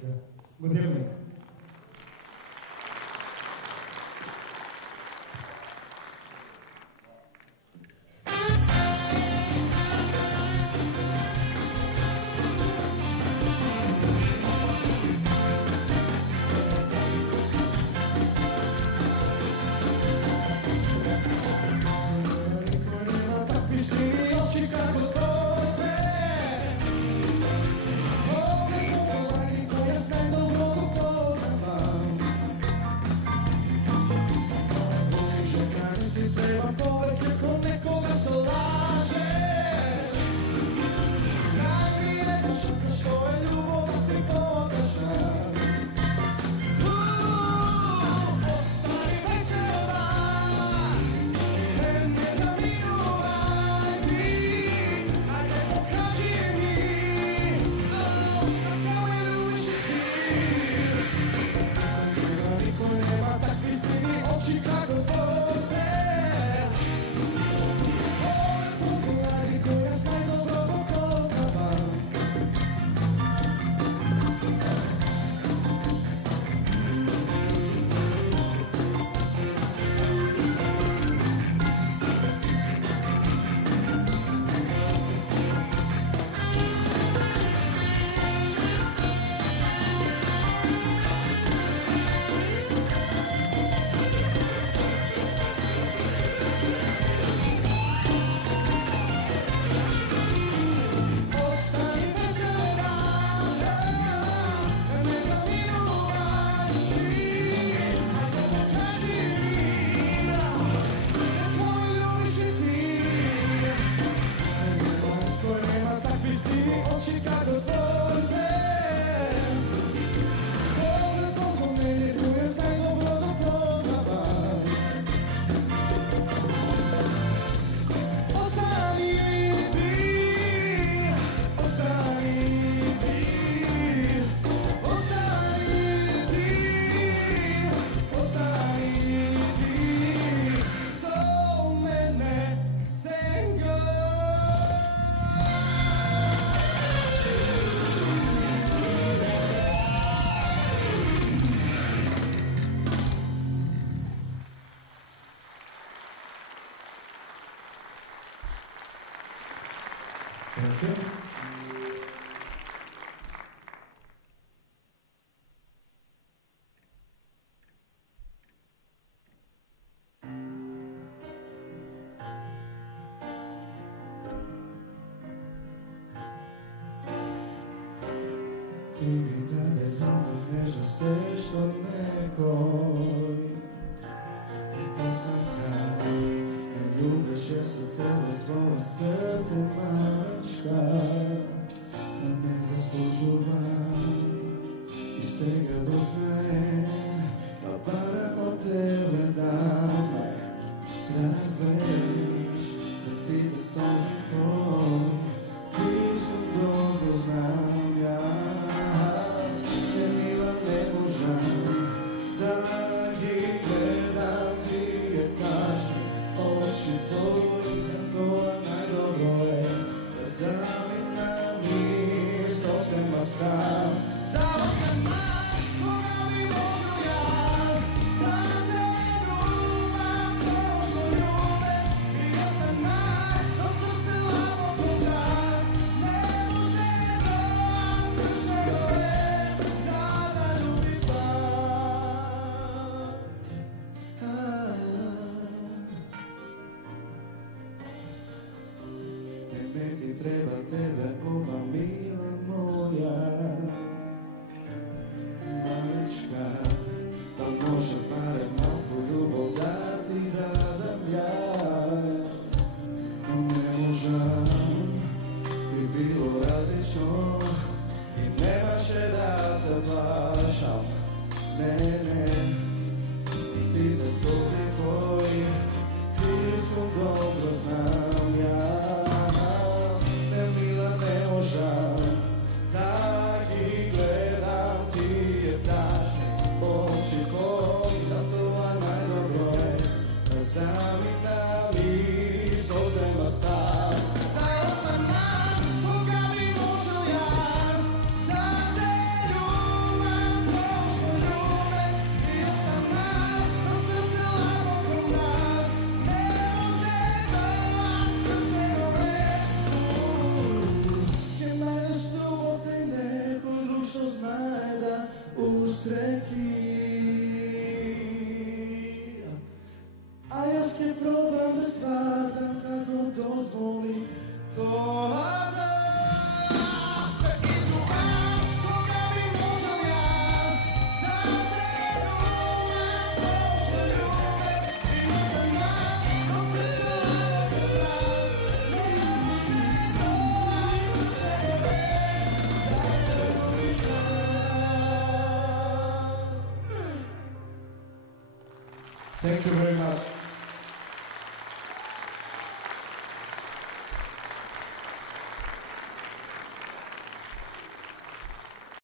Godilnik. Ti mi dai l'universo stesso nekoj I poznam ne ljubiš jer su cijelo svoje srce mačka Da ne zaslužujem I svega doznajem Pa barem od tebe dam Razberiš da si da solzi tvoj Ti sam dobro znam ja Treba tebe, ova mila moja Malička, pa može barem malku ljubav dati dadam ja No ne možem, bi bilo različno I nema će da se plašam Ne, si da suzi tvoji Kriv su dobro znam ja Ne možem Thank you very much.